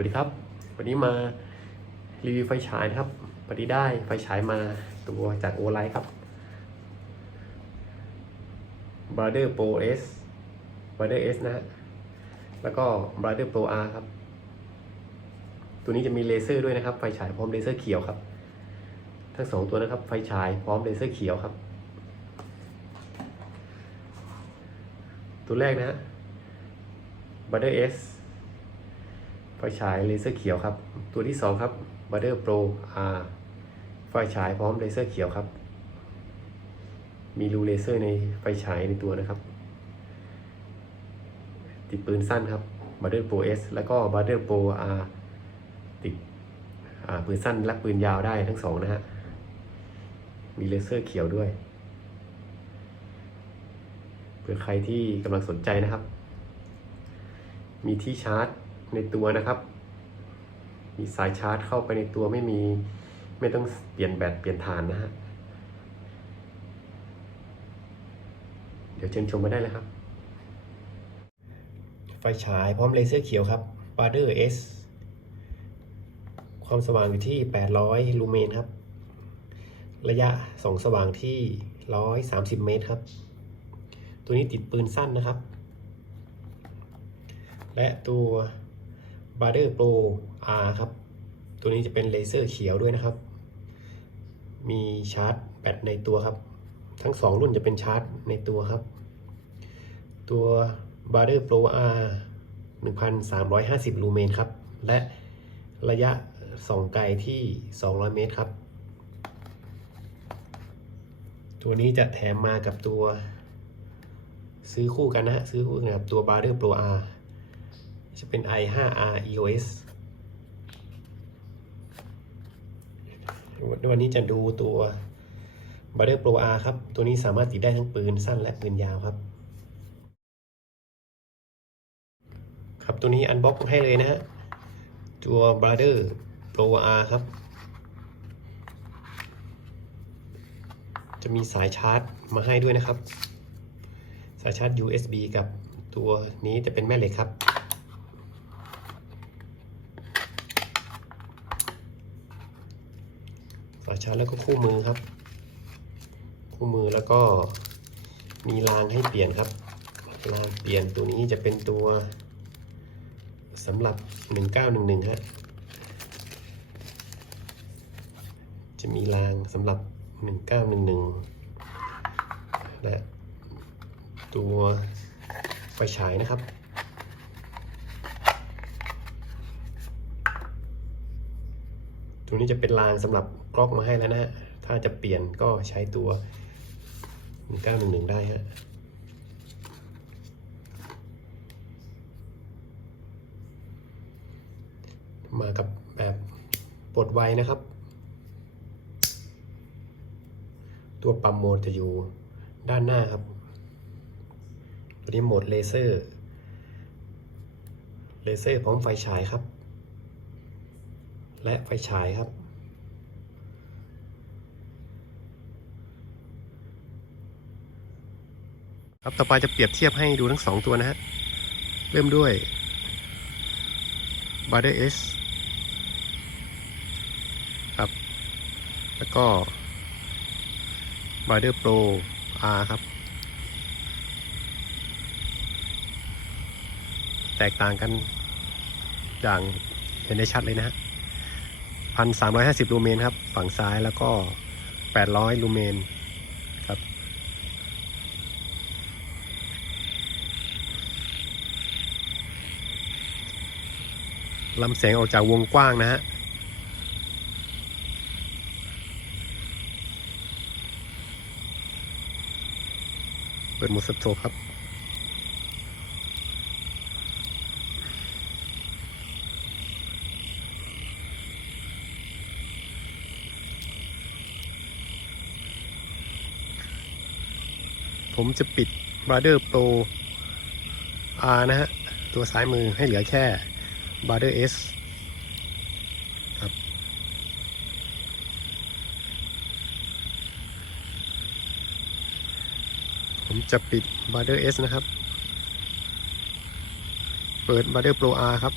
วัสดีครับ วันนี้มารีวิวไฟฉายนะครับพอดีได้ไฟฉายมาตัวจากโอไลท์ครับ Brother Pro S Brother S นะฮะ แล้วก็ Brother Pro R ครับ ตัวนี้จะมีเลเซอร์ด้วยนะครับ ไฟฉายพร้อมเลเซอร์เขียวครับ ทั้งสองตัวนะครับ ไฟฉายพร้อมเลเซอร์เขียวครับ ตัวแรกนะฮะ Brother S ไฟฉายเลเซอร์เขียวครับ ตัวที่ 2 ครับ Brother Pro R ไฟฉายพร้อมเลเซอร์เขียวครับ มีรูเลเซอร์ในไฟฉายในตัวนะครับ ติดปืนสั้นครับ Brother Pro S แล้วก็ Brother Pro R ติดปืนสั้นและปืนยาวได้ทั้งสองนะฮะ มีเลเซอร์เขียวด้วย เผื่อใครที่กำลังสนใจนะครับ มีที่ชาร์จ ในตัวนะครับ มีสายชาร์จเข้าไปในตัวไม่มี ไม่ต้องเปลี่ยนแบตเปลี่ยนฐานนะฮะ เดี๋ยวเชิญชมมาได้เลยครับ ไฟฉายพร้อมเลเซอร์เขียวครับ b a r d e r S ความสว่างอยู่ที่ 800 ลูเมนครับ ระยะส่องสว่างที่ 130 เมตรครับ ตัวนี้ติดปืนสั้นนะครับ และตัว b a r d e r Pro R ครับ ตัวนี้จะเป็นเลเซอร์เขียวด้วยนะครับ มีชาร์จแบตในตัวครับ ทั้งสองรุ่นจะเป็นชาร์จในตัวครับ ตัว b a r d e r Pro R 1350 ลูเมนครับ และระยะส่องไกลที่ 200 เมตรครับ ตัวนี้จะแถมมากับตัว ซื้อคู่กันนะฮะ ซื้อคู่กันกับตัว b a r d e r Pro R จะเป็น i5R EOS วันนี้จะดูตัว b a r d e r Pro R ครับ ตัวนี้สามารถติดได้ทั้งปืนสั้นและปืนยาวครับ ครับตัวนี้อันบ็อกให้เลยนะฮะ ตัว b r o t h e r Pro R ครับ จะมีสายชาร์จมาให้ด้วยนะครับ สายชาร์จ USB กับตัวนี้จะเป็นแม่เหล็กครับ สาย ชาร์จแล้วก็คู่มือครับ คู่มือแล้วก็มีรางให้เปลี่ยนครับรางเปลี่ยนตัวนี้จะเป็นตัวสำหรับ 1911ฮะจะมีรางสำหรับ 1911 และตัวไฟฉายนะครับ ตัวนี้จะเป็นรางสำหรับกล็อกมาให้แล้วนะฮะ ถ้าจะเปลี่ยนก็ใช้ตัว 1911 ได้ฮะมากับแบบปลดไวนะครับ ตัวปั๊มโหมดจะอยู่ด้านหน้าครับตัวนี้โหมดเลเซอร์ เลเซอร์พร้อมไฟฉายครับ และไฟฉายครับ ครับต่อไปจะเปรียบเทียบให้ดูทั้งสองตัวนะฮะ เริ่มด้วย b a r d e r S ครับ แล้วก็ b a r d e r Pro R ครับ แตกต่างกันอย่างเห็นได้ชัดเลยนะฮะ พันสามร้อยห้าสิบลูเมนครับ ฝั่งซ้ายแล้วก็แปดร้อยลูเมนครับ ลำแสงออกจากวงกว้างนะฮะเปิดหมดสโตครับ ผมจะปิด Brother Pro R นะฮะ ตัวซ้ายมือให้เหลือแค่ b a r d e r S ครับผมจะปิด b a r d e r S นะครับ เปิด b a r d e r Pro R ครับ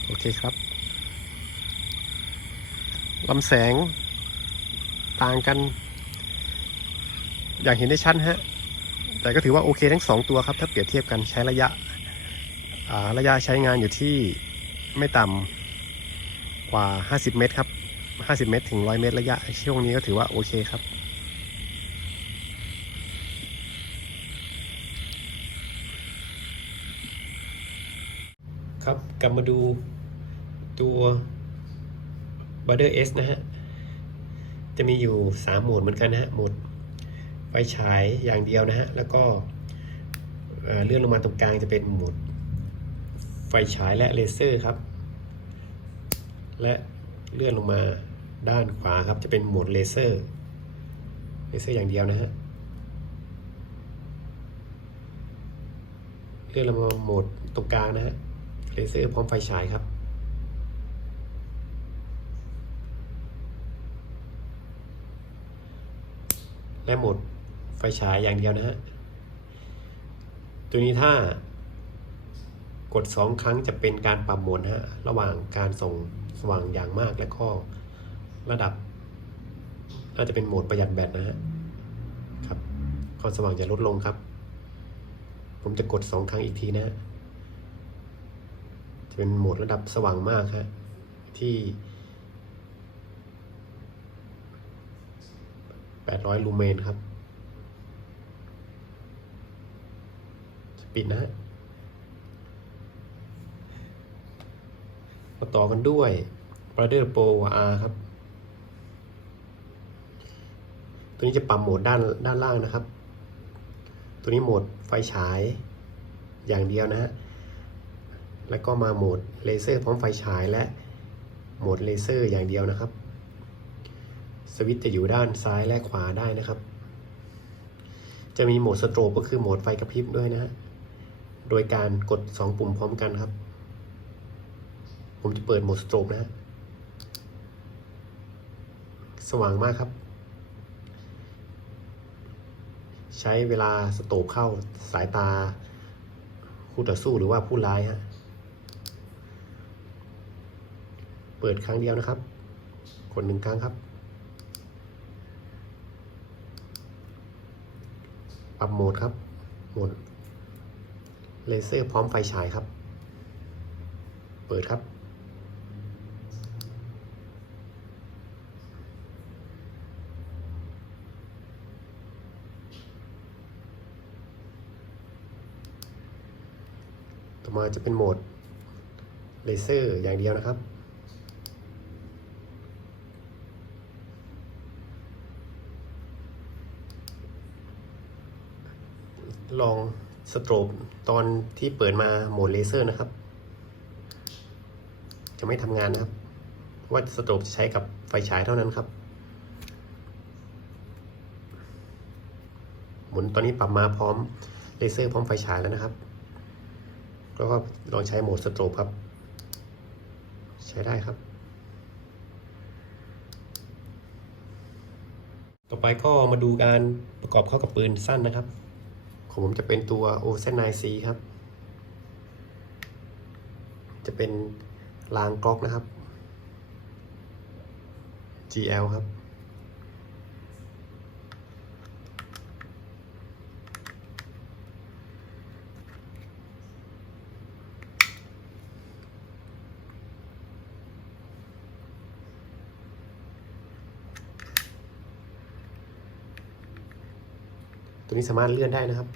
โอ เคครับลำแสงต่างกัน อย่างเห็นได้ชัดฮะ แต่ก็ถือว่าโอเคทั้งสองตัวครับ ถ้าเปรียบเทียบกันใช้ระยะระยะใช้งานอยู่ที่ไม่ต่ำกว่า 50 เมตรครับ 50 เมตร ถึง 100 เมตรระยะช่วงนี้ก็ถือว่าโอเคครับครับกลับมาดู ตัว b u d d e r S นะฮะ จะมีอยู่ 3 โหมดเหมือนกันนะฮะ โหมดไฟฉายอย่างเดียวนะฮะ แล้วก็เเลื่อนลงมาตรงกลางจะเป็นโหมดไฟฉายและเลเซอร์ครับ และเลื่อนลงมาด้านขวาครับ จะเป็นโหมดเลเซอร์ เลเซอร์อย่างเดียวนะฮะ เลื่อนลงมาโหมดตรงกลางนะฮะ เลเซอร์พร้อมไฟฉายครับ และหมดไฟฉายอย่างเดียวนะฮะ ตัวนี้ถ้ากด 2 ครั้งจะเป็นการปรับโหมดนะฮะ ระหว่างการส่งสว่างอย่างมากและก็ระดับน่าจะเป็นโหมดประหยัดแบตนะฮะ ครับความสว่างจะลดลงครับ ผมจะกด 2 ครั้งอีกทีนะฮะ จะเป็นโหมดระดับสว่างมากฮะที่ 800 ลูเมนครับ ปิดนะฮะมาต่อกันด้วย Brother Pro R ครับ ตัวนี้จะปรับโหมดด้านด้านล่างนะครับ ตัวนี้โหมดไฟฉายอย่างเดียวนะฮะ แล้วก็มาโหมดเลเซอร์พร้อมไฟฉายและโหมดเลเซอร์อย่างเดียวนะครับ สวิตช์จะอยู่ด้านซ้ายและขวาได้นะครับ จะมีโหมดสโตรบก็คือโหมดไฟกระพริบด้วยนะฮะโดยการกด 2 ปุ่มพร้อมกันครับ ผมจะเปิดโหมดสโตรบนะฮะสว่างมากครับ ใช้เวลาสโตรบเข้าสายตาคู่ต่อสู้หรือว่าผู้ร้ายฮะเปิดครั้งเดียวนะครับกดหนึ่งครั้งครับ ปรับโหมดครับ โหมดเลเซอร์พร้อมไฟฉายครับ เปิดครับ ต่อมาจะเป็นโหมดเลเซอร์อย่างเดียวนะครับ ลอง สโตรบตอนที่เปิดมาโหมดเลเซอร์นะครับ จะไม่ทำงานนะครับ ว่าสโตรบจะใช้กับไฟฉายเท่านั้นครับ หมุนตอนนี้ปรับมาพร้อมเลเซอร์พร้อมไฟฉายแล้วนะครับ แล้วก็ลองใช้โหมดสโตรบครับ ใช้ได้ครับ ต่อไปก็มาดูการประกอบเข้ากับปืนสั้นนะครับ ของผมจะเป็นตัว o z 9 c ครับ จะเป็นรางกล็อกนะครับ GL ครับ ตัวนี้สามารถเลื่อนได้นะครับ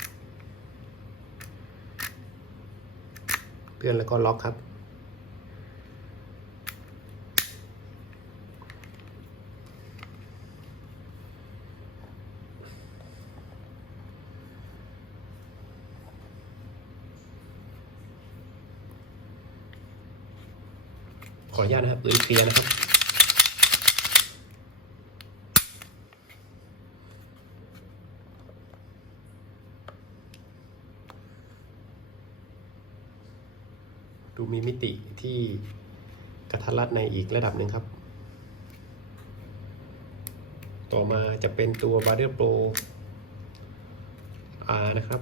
เลื่อนแล้วก็ล็อกครับ ขออนุญาตนะครับปืนเคลียร์นะครับ ดูมีมิติที่กระทัดรัดในอีกระดับหนึ่งครับ ต่อมาจะเป็นตัว b a r d e r Pro R นะครับ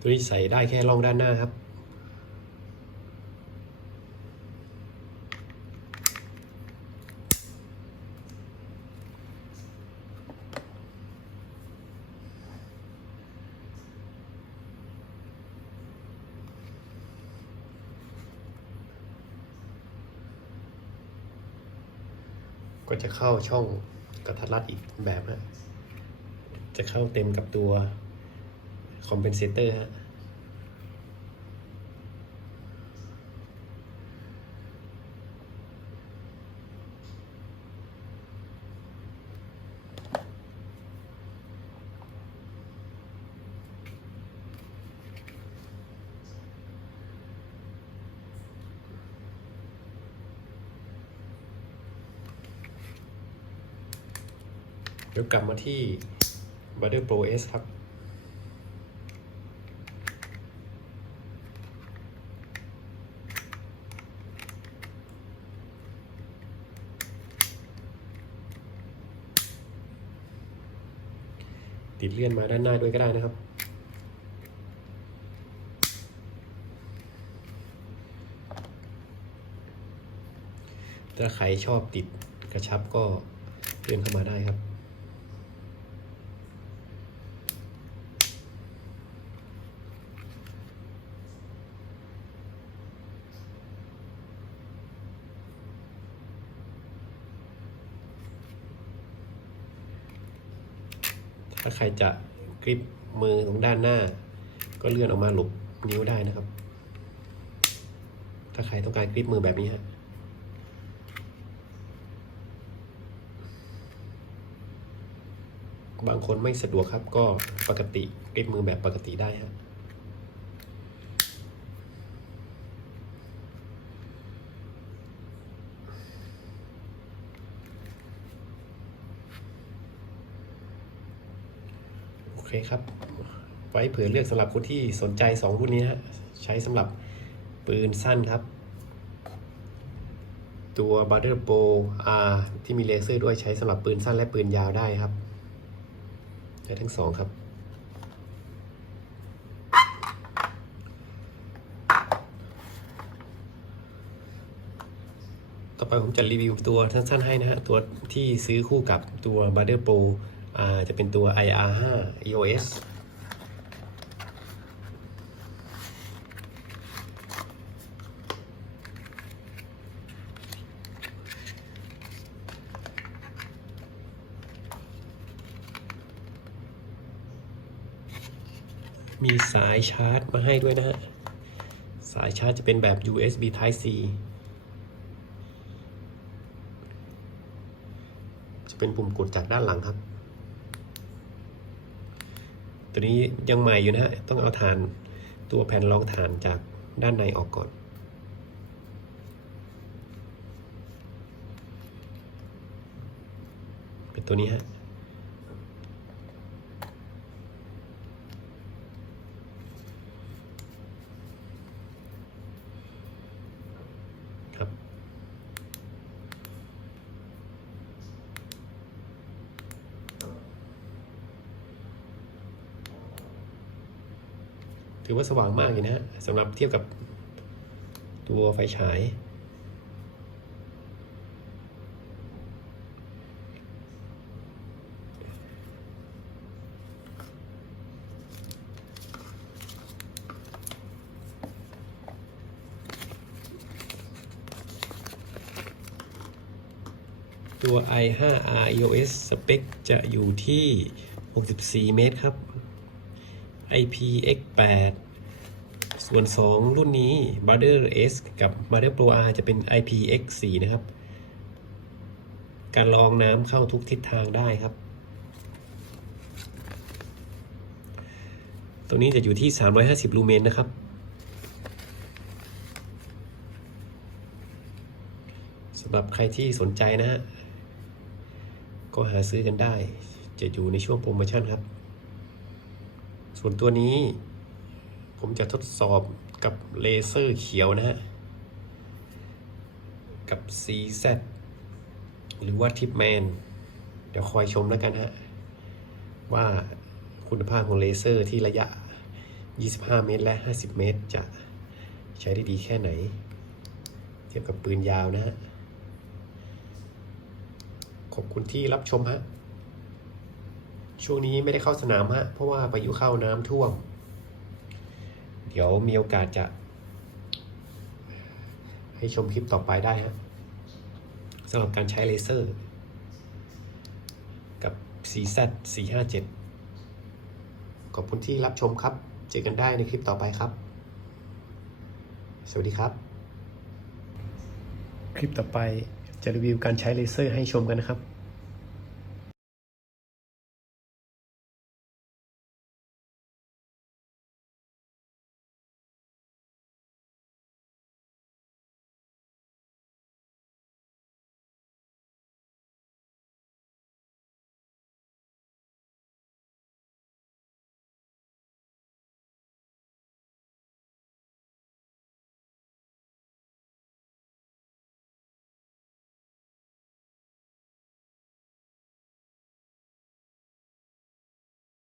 ตัวนี้ใส่ได้แค่ร่องด้านหน้าครับ เข้าช่องกระทัดรัดอีกแบบฮะจะเข้าเต็มกับตัวคอมเพนเซเตอร์ฮะ กลับมาที่ b u t t e r Pro S ครับ ติดเลื่อนมาด้านหน้าด้วยก็ได้นะครับถ้าใครชอบติดกระชับก็เลื่อนเข้ามาได้ครับ ถ้าใครจะกริปมือตรงด้านหน้า ก็เลื่อนออกมาหลบนิ้วได้นะครับ ถ้าใครต้องการกริปมือแบบนี้ฮะบางคนไม่สะดวกครับก็ปกติกริปมือแบบปกติได้ฮะ เคครับ ไว้เผื่อเลือกสำหรับคนที่สนใจ 2 รุ่นนี้นะใช้สำหรับปืนสั้นครับ ตัว b u t t e r Pro R ที่มีเลเซอร์ด้วยใช้สำหรับปืนสั้นและปืนยาวได้ครับใช้ทั้งสองครับต่อไปผมจะรีวิวตัวสั้นๆให้นะฮะ ตัวที่ซื้อคู่กับตัว b u t t e r Pro จะเป็นตัว IR5 EOS มีสายชาร์จมาให้ด้วยนะฮะ สายชาร์จจะเป็นแบบ USB Type C จะเป็นปุ่มกดจากด้านหลังครับ ตัวนี้ยังใหม่อยู่นะฮะต้องเอาฐานตัวแผ่นรองฐานจากด้านในออกก่อน เป็นตัวนี้ฮะ ครับ ถือว่าสว่างมากอยู่นะฮะสำหรับเทียบกับตัวไฟฉายตัว i5R EOS สเปคจะอยู่ที่ 64 เมตรครับ IPX8 ส่วน 2 รุ่นนี้ b u d d e r S กับ b u d d e r Pro R จะเป็น IPX4 นะครับ การลองน้ำเข้าทุกทิศทางได้ครับตัวนี้จะอยู่ที่ 350 ลูเมนนะครับ สำหรับใครที่สนใจนะฮะ ก็หาซื้อกันได้ จะอยู่ในช่วงโปรโมชั่นครับ ส่วนตัวนี้ผมจะทดสอบกับเลเซอร์เขียวนะฮะ กับ CZ หรือว่าทิปแมนเดี๋ยวคอยชมแล้วกันฮะ ว่าคุณภาพของเลเซอร์ที่ระยะ 25 เมตร และ 50 เมตร จะใช้ได้ดีแค่ไหน เทียบกับปืนยาวนะฮะ ขอบคุณที่รับชมฮะ ช่วงนี้ไม่ได้เข้าสนามฮะเพราะว่าพายุเข้าน้ำท่วม เดี๋ยวมีโอกาสจะ ให้ชมคลิปต่อไปได้ฮะสำหรับการใช้เลเซอร์ กับ CZ 457ขอบคุณที่รับชมครับ เจอกันได้ในคลิปต่อไปครับ สวัสดีครับ คลิปต่อไปจะรีวิวการใช้เลเซอร์ให้ชมกันนะครับ